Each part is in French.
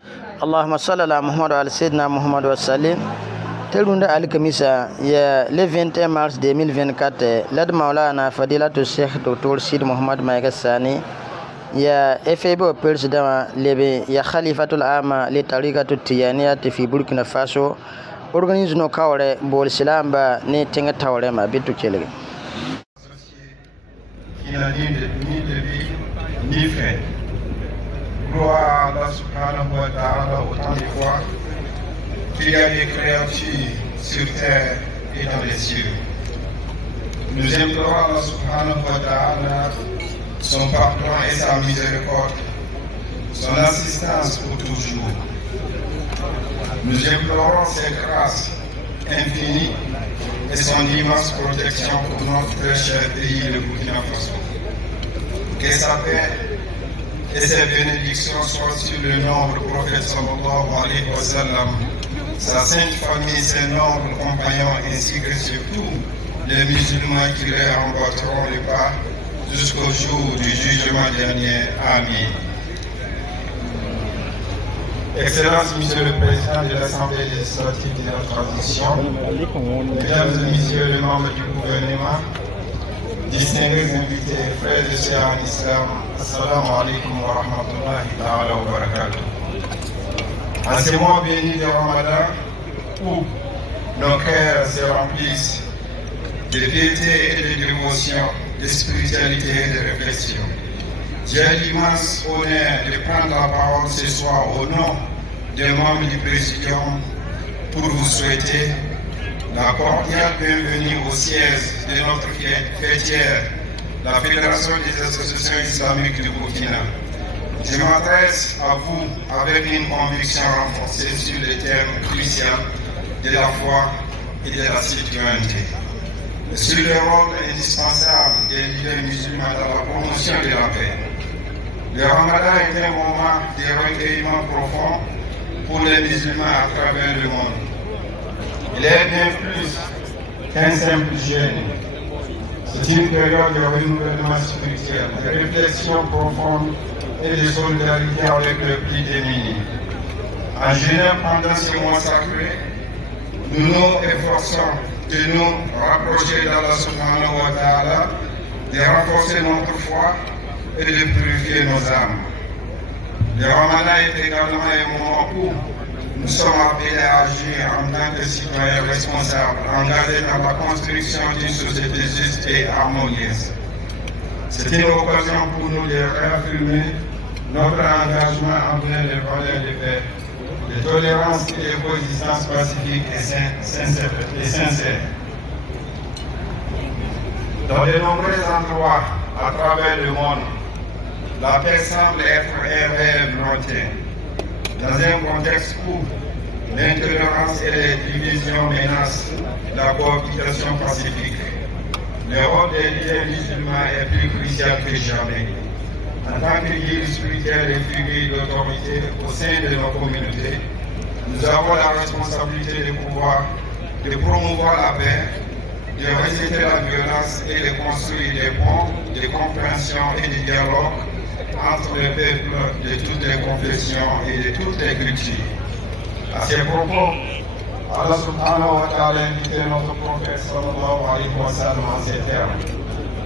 Allahumma salli ala Muhammad wa ala Sayyidina Muhammad wa sallim. Telunda Al-Kamisa, le 21 mars 2024, l'ad Maulana Fadilatul Sheikh Dr. Sid Muhammad Maïga Sani, ya FAB président lebe ya Khalifatul Ama li Tariqatul Tijaniyya fi Burkina Faso, organise no kawre bol silamba ne tenga tawre ma bitu kelege. Qui n'a ni débit ni fin. Gloire à Allah subhanahu wa ta'ala autant de fois qu'il y a des créatures sur terre et dans les cieux. Nous implorons Allah subhanahu wa ta'ala son pardon et sa miséricorde, son assistance pour toujours. Nous implorons ses grâces infinies et son immense protection pour notre très cher pays, le Burkina Faso. Que sa paix et ses bénédictions soient sur le noble prophète sallallahu alayhi wa sallam, sa sainte famille, ses nobles compagnons, ainsi que surtout les musulmans qui leur emboîteront le pas jusqu'au jour du jugement dernier. Amin. Excellence, Monsieur le Président de l'Assemblée législative de la transition, Mesdames et Messieurs les membres du gouvernement, distingués invités, frères et sœurs en islam, assalamu alaikum wa rahmatullahi ta'ala wa barakatuh. En ces mois bénis de Ramadan, où nos cœurs se remplissent de piété et de dévotion, de spiritualité et de réflexion, j'ai l'immense honneur de prendre la parole ce soir au nom des membres du Présidium pour vous souhaiter la cordiale bienvenue au siège de notre fêtière, la Fédération des associations islamiques du Burkina. Je m'adresse à vous avec une conviction renforcée sur les thèmes cruciaux de la foi et de la citoyenneté, sur le rôle indispensable des leaders musulmans dans la promotion de la paix. Le Ramadan est un moment de recueillement profond pour les musulmans à travers le monde. Il est bien plus qu'un simple jeûne. C'est une période de renouvellement spirituel, de réflexion profonde et de solidarité avec le plus démuni. En jeûnant pendant ce mois sacré, nous nous efforçons de nous rapprocher d'Allah subhanahu wa ta'ala, de renforcer notre foi et de purifier nos âmes. Le Ramadan est également un moment où nous sommes appelés à agir en tant que citoyens responsables, engagés dans la construction d'une société juste et harmonieuse. C'est une occasion pour nous de réaffirmer notre engagement envers les valeurs de paix, de tolérance et de coexistence pacifique et sincère. Dans de nombreux endroits à travers le monde, la paix semble être un rêve lointain. Dans un contexte où l'intolérance et les divisions menacent la cohabitation pacifique, le rôle des leaders musulmans est plus crucial que jamais. En tant que guide spirituel et figure d'autorité au sein de nos communautés, nous avons la responsabilité de promouvoir la paix, de rejeter la violence et de construire des ponts de compréhension et de dialogue entre les peuples de toutes les confessions et de toutes les cultures. À ces propos, Allah subhanahu wa ta'ala invitait notre prophète sallallahu alayhi wa sallam en ces termes.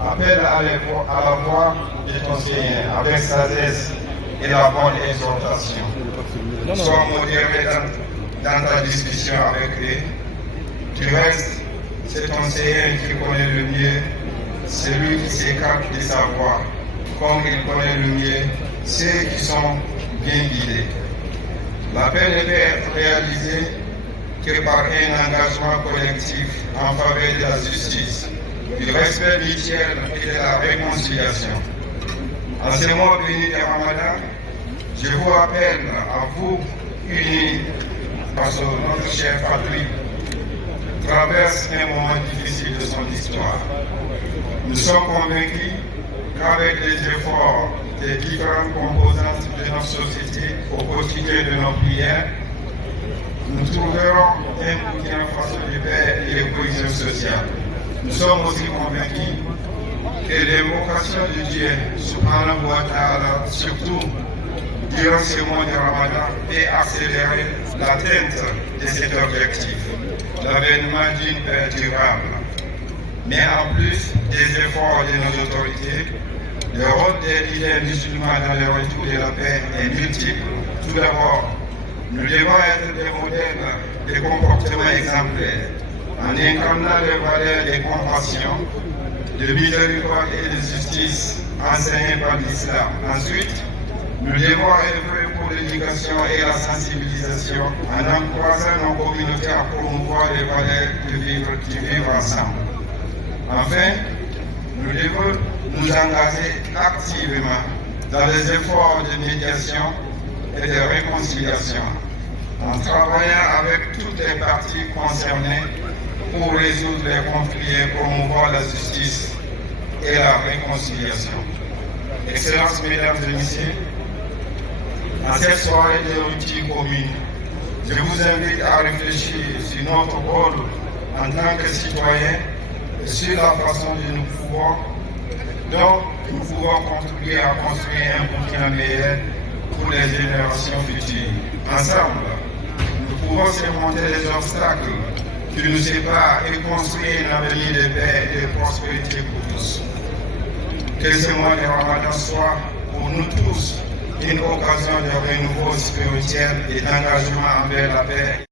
Appelle à la voix de ton Seigneur avec sagesse et la bonne exhortation. Sois modéré dans ta discussion avec eux. Du reste, c'est ton Seigneur qui connaît le mieux celui qui s'écarte de sa voie, comme il connaît le mieux ceux qui sont bien guidés. La paix ne peut être réalisée que par un engagement collectif en faveur de la justice, du respect mutuel et de la réconciliation. En ce mois béni de Ramadan, je vous appelle à vous unis parce que notre cher patrie traverse un moment difficile de son histoire. Nous sommes convaincus qu'avec les efforts des différentes composantes de notre société au quotidien de nos prières, nous trouverons un Burkina Faso de paix et de cohésion sociale. Nous sommes aussi convaincus que l'évocation de Dieu, subhanahu wa ta'ala, surtout du durant ce mois de Ramadan et accélérer l'atteinte de cet objectif, l'avènement d'une paix durable. Mais en plus des efforts de nos autorités, le rôle des leaders musulmans dans le retour de la paix est multiple. Tout d'abord, nous devons être des modèles de comportement exemplaires en incarnant les valeurs de compassion, de miséricorde et de justice enseignées par l'islam. Ensuite, nous devons œuvrer pour l'éducation et la sensibilisation en encourageant nos communautés à promouvoir les valeurs de vivre ensemble. Enfin, nous devons nous engager activement dans les efforts de médiation et de réconciliation, en travaillant avec toutes les parties concernées pour résoudre les conflits et promouvoir la justice et la réconciliation. Excellences, Mesdames et Messieurs, à cette soirée de l'outil commune, je vous invite à réfléchir sur notre rôle en tant que citoyens et sur la façon dont nous pouvons contribuer à construire un Burkina meilleur pour les générations futures. Ensemble, nous pouvons surmonter les obstacles qui nous séparent et construire un avenir de paix et de prospérité pour tous. Que ce mois de Ramadan soit pour nous tous une occasion de renouveau spirituel et d'engagement envers la paix.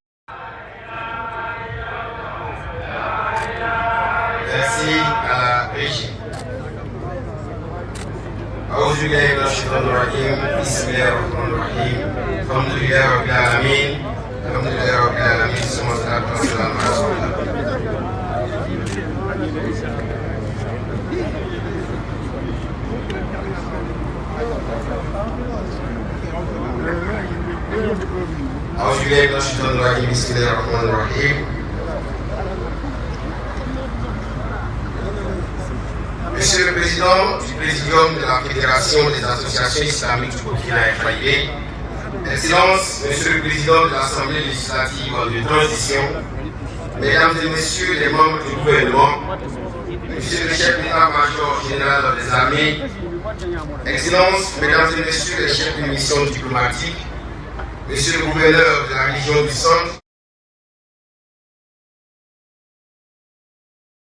Merci à la régie. أعوذ بالله من الشيطان الرجيم بسم الله الرحمن الرحيم الحمد لله رب العالمين الحمد لله رب العالمين ثم الصلاة والسلام على رسول الله. أعوذ بالله من الشيطان الرجيم بسم الله الرحمن الرحيم. Monsieur le Président du Présidium de la Fédération des associations islamiques du Burkina FAID, Excellences, Monsieur le Président de l'Assemblée législative de transition, Mesdames et Messieurs les membres du gouvernement, Monsieur le chef d'état-major général des armées, Excellences, Mesdames et Messieurs les chefs de mission diplomatique, Monsieur le gouverneur de la région du Centre,